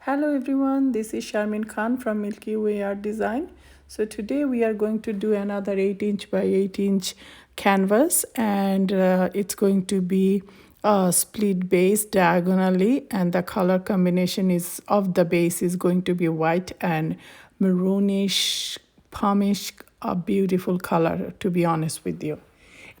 Hello everyone, this is Sharmin Khan from Milkyway Art Design. So today we are going to do another 8" by 8" canvas, and it's going to be a split base diagonally, and the color combination is of the base is going to be white and maroonish, palmish, a beautiful color, to be honest with you.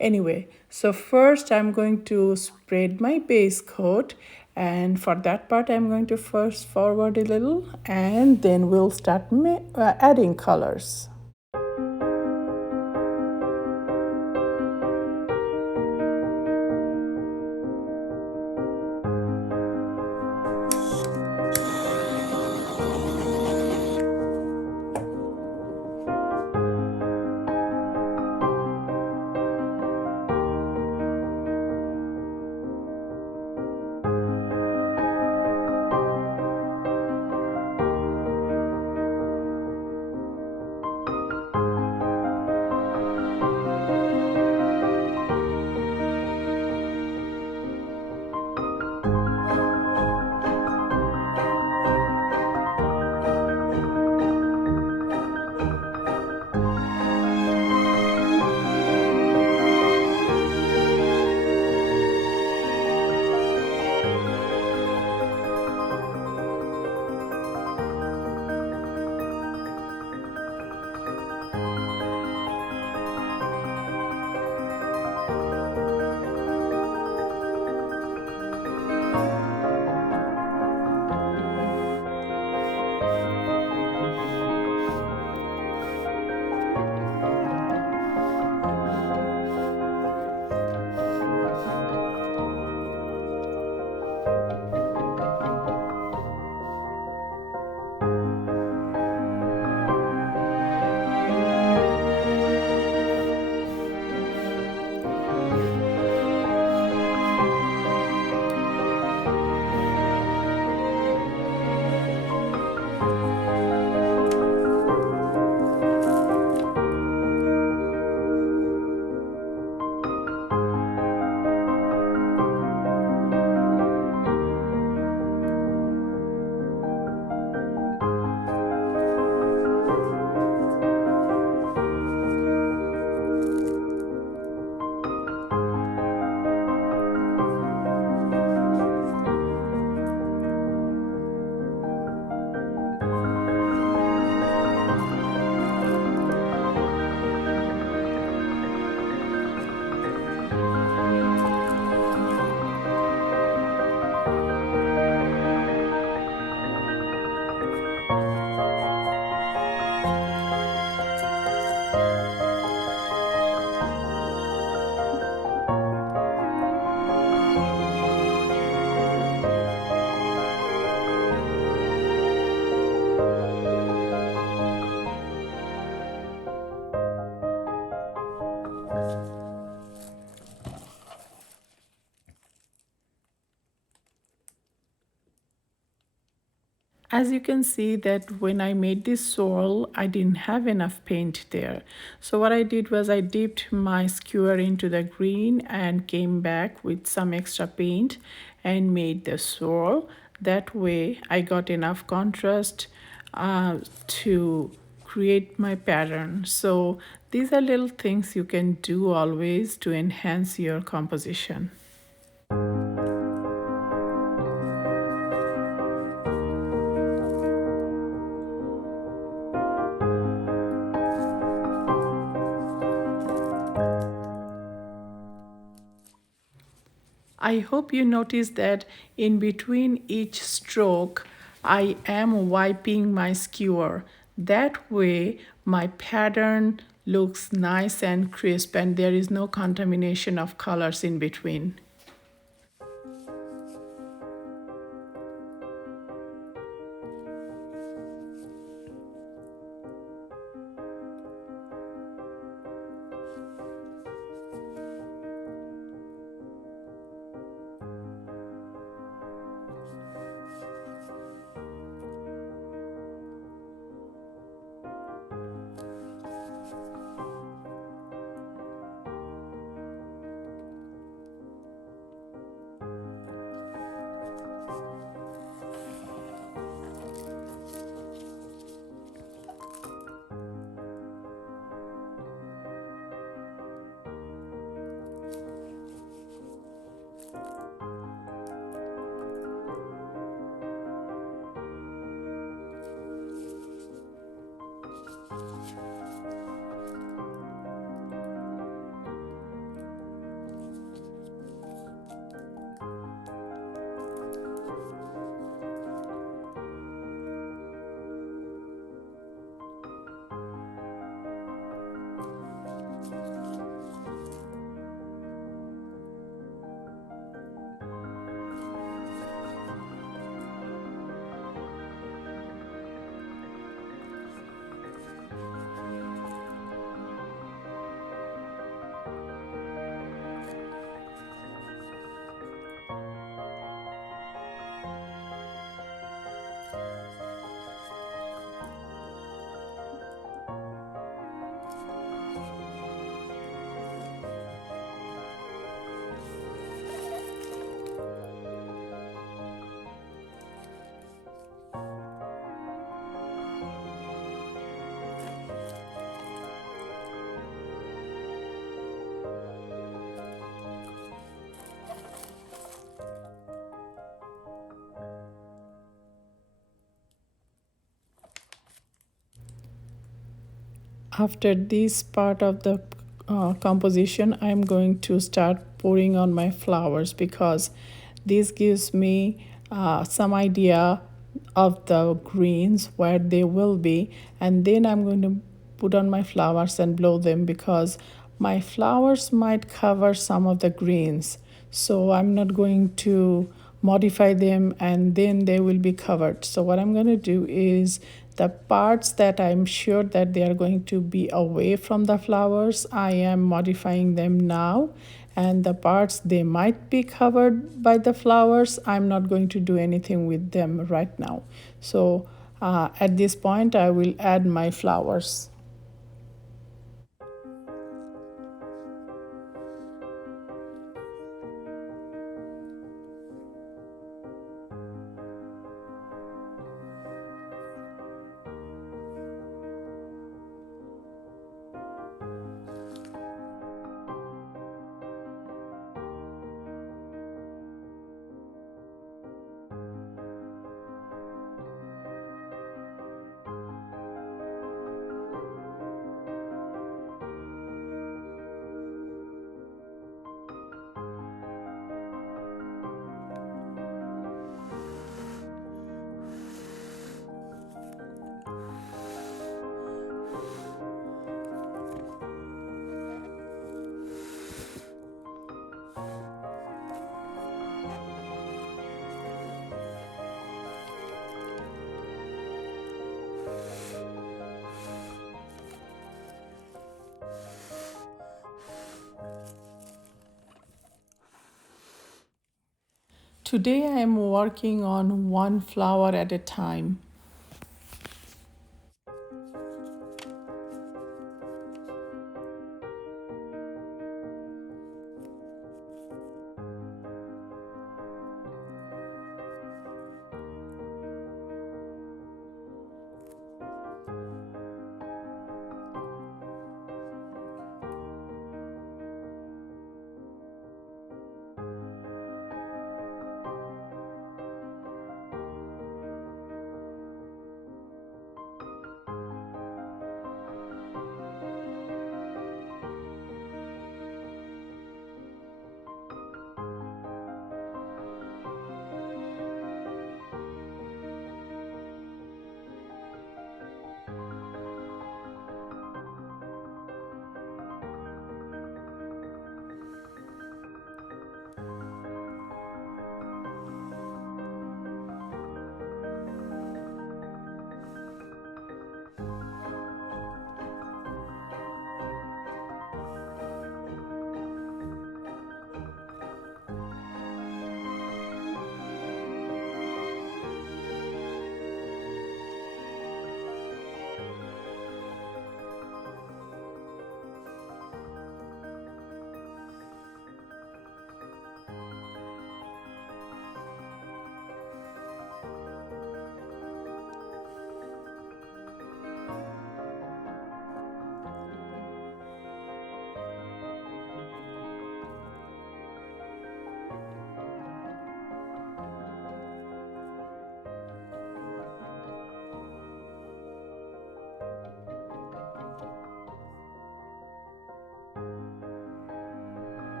Anyway, so first I'm going to spread my base coat, and for that part I'm going to first forward a little and then we'll start adding colors. As you can see that when I made this swirl, I didn't have enough paint there. So what I did was I dipped my skewer into the green and came back with some extra paint and made the swirl. That way I got enough contrast to create my pattern. So these are little things you can do always to enhance your composition. I hope you notice that in between each stroke, I am wiping my skewer. That way, my pattern looks nice and crisp and there is no contamination of colors in between. After this part of the composition, I'm going to start pouring on my flowers, because this gives me some idea of the greens where they will be, and then I'm going to put on my flowers and blow them, because my flowers might cover some of the greens, so I'm not going to modify them and then they will be covered. So what I'm going to do is the parts that I'm sure that they are going to be away from the flowers, I am modifying them now, and the parts they might be covered by the flowers, I'm not going to do anything with them right now. So at this point I will add my flowers. Today I am working on one flower at a time.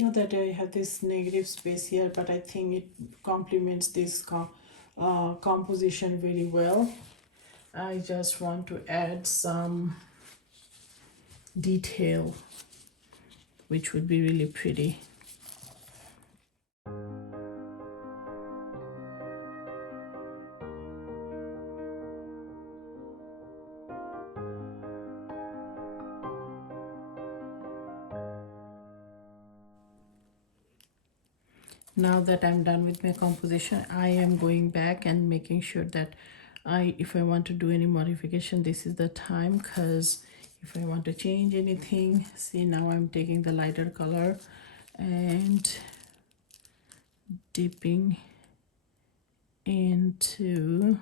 Not that I have this negative space here, but I think it complements this composition very well. I just want to add some detail, which would be really pretty. Now that I'm done with my composition, I am going back and making sure that if I want to do any modification, this is the time, because if I want to change anything, see, now I'm taking the lighter color and dipping into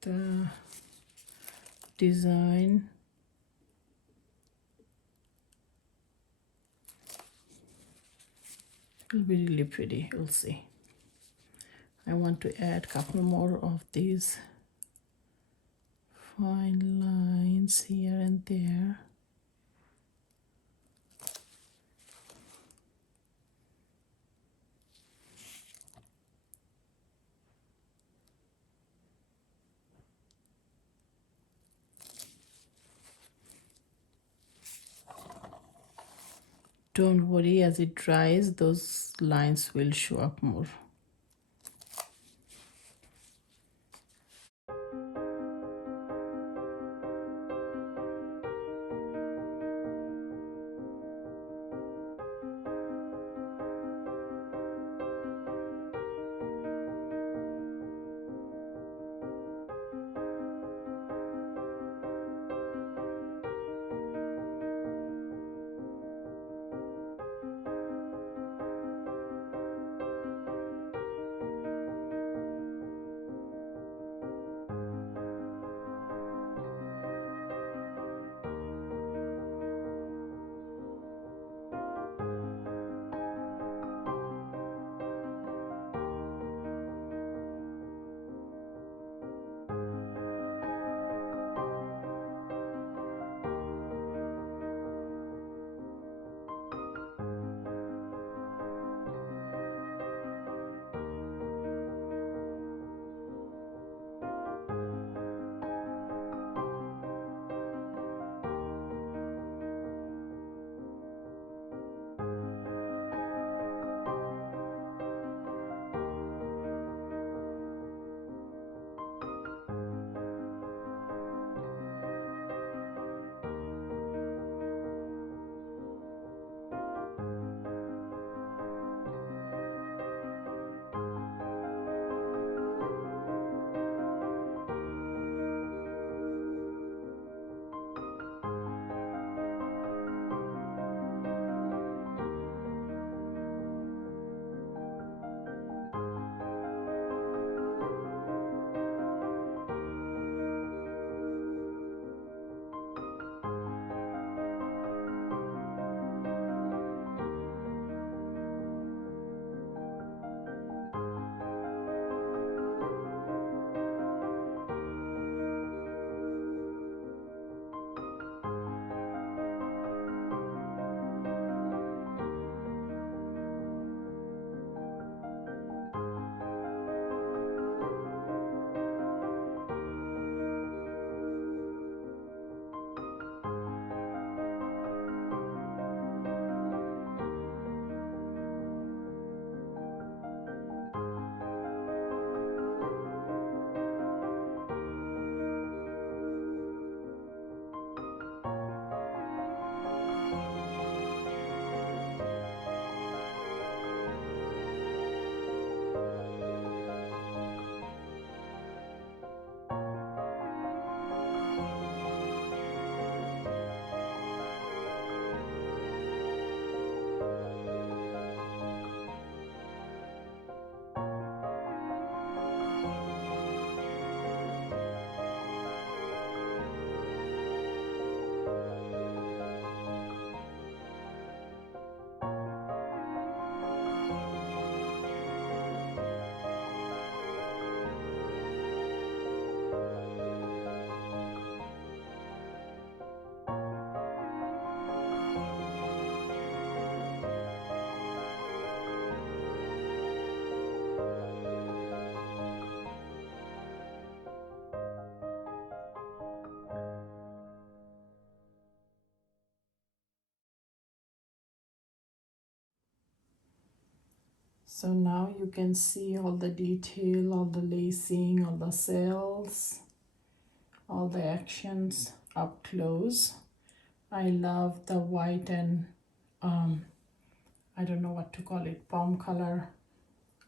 the design. It'll be really pretty, you'll see. I want to add a couple more of these fine lines here and there. Don't worry, as it dries, those lines will show up more. So now you can see all the detail, all the lacing, all the cells, all the actions up close. I love the white and I don't know what to call it, palm color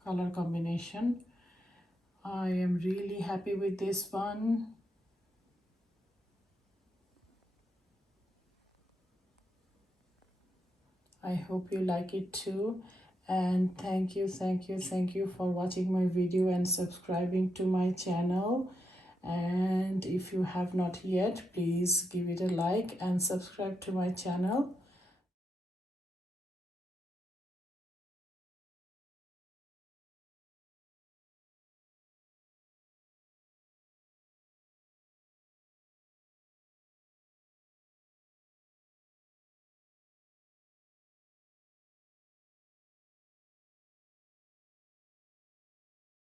combination. I am really happy with this one. I hope you like it too. And thank you for watching my video and subscribing to my channel. And if you have not yet, please give it a like and subscribe to my channel.